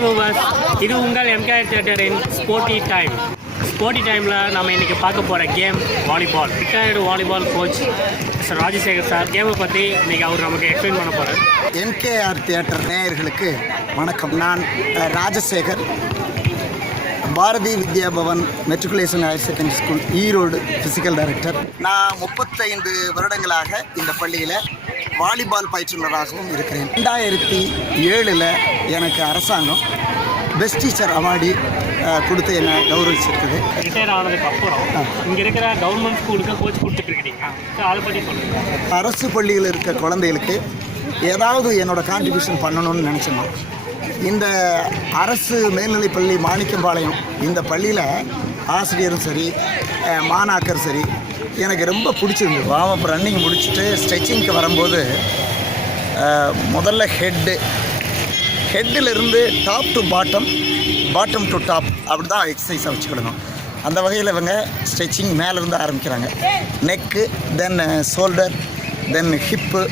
Hi viewers இது உங்கள் MKR தேட்டரின் ஸ்போர்ட்டி டைம் ஸ்போர்ட்டி டைமில் நம்ம இன்றைக்கி பார்க்க போகிற game volleyball retired volleyball coach sir Rajasekar sir கேமை பற்றி இன்றைக்கி அவர் நமக்கு எக்ஸ்பிளைன் பண்ண போகிறார் எம்கேஆர் தியேட்டர் நேயர்களுக்கு வணக்கம். நான் Rajasekar. Bharathi Vidya Bhavan matriculation higher secondary school Erode physical director நான் முப்பத்தைந்து வருடங்களாக இந்த பள்ளியில் வாலிபால் பயிற்றுனராகவும் இருக்கிறேன். ரெண்டாயிரத்தி ஏழில் எனக்கு அரசாங்கம் பெஸ்ட் டீச்சர் அவார்டு கொடுத்து என்னை கௌரவிச்சிருக்குது. ரிட்டையர் ஆனதுக்கு அப்புறம் இங்கே இருக்கிற கவர்மெண்ட் ஸ்கூலுக்கு கோச் கொடுத்துட்ருக்கீங்க ஸோ அதை பற்றி சொல்லுங்கள் அரசு பள்ளியில் இருக்க குழந்தைகளுக்கு ஏதாவது என்னோட கான்ட்ரிபியூஷன் பண்ணணும்னு நினச்சேன்னா இந்த அரசு மேல்நிலைப்பள்ளி மாணிக்கம்பாளையம் இந்த பள்ளியில் ஆசிரியரும் சரி மாணாக்கர் சரி எனக்கு ரொம்ப பிடிச்சிருந்தது. வார்ம் அப் ரன்னிங் முடிச்சுட்டு ஸ்ட்ரெச்சிங்க்கு வரும்போது முதல்ல head ஹெட்டிலிருந்து top to bottom bottom to top அப்படி தான் எக்ஸசைஸை வச்சுக்கிடணும். அந்த வகையில் இவங்க ஸ்ட்ரெச்சிங் மேலேருந்து ஆரம்பிக்கிறாங்க. Neck then shoulder then hip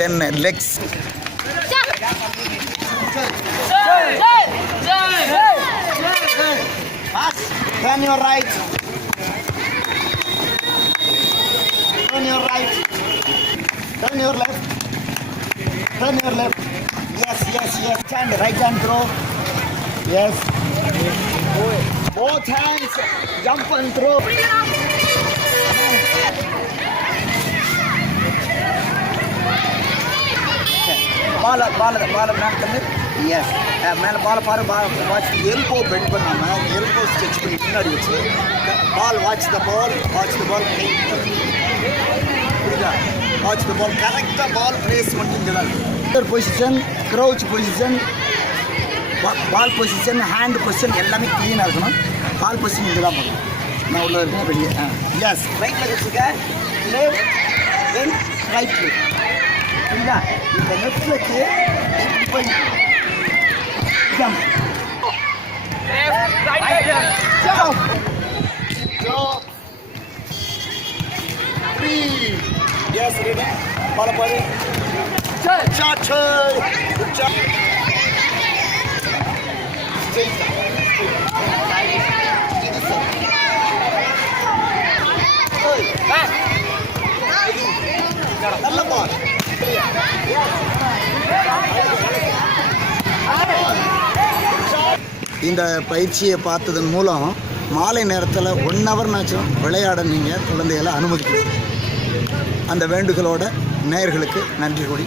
then legs Turn your right. Turn your left. Turn your left. Yes, yes, yes. Hand, right hand throw. Yes. Both hands. Jump and throw. பால பால பால மேலே தந்து S மேலே பால பாரு பால் watch elbow bend பண்ணாமல் elbow stretch பண்ணி முன்னாடி வச்சு ball watch the ball watch the பால் புரியுதா watch the ball கரெக்டாக பால் பிளேஸ்மெண்ட் இங்கே தான் position crouch position ball position hand position எல்லாமே க்ளீனாக இருக்கணும். பால் பொசிஷன் இங்கே தான் பண்ணணும் நான் உள்ள இருக்கேன் வெளியே. ஆ. எஸ் ரைட்டில் வச்சுக்க. லெஃப்ட் தென் ரைட் புரியுதா? இந்த லெஃப்ட் வச்சு ஜம்ப் ஜம்ப் ஜம்ப் த்ரீ எஸ் ரெடி பால பாரு ஷாட் குட் ஷாட் நல்ல பால் இந்த பயிற்சியை பார்த்ததன் மூலம் மாலை நேரத்தில் ஒன் ஹவர்னாச்சும் விளையாட நீங்கள் குழந்தைகளை அனுமதிக்கணும் அந்த வேண்டுகளோட நேயர்களுக்கு நன்றி கூடி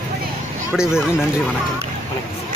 விடைபெறுகிறேன். நன்றி வணக்கம். வணக்கம்.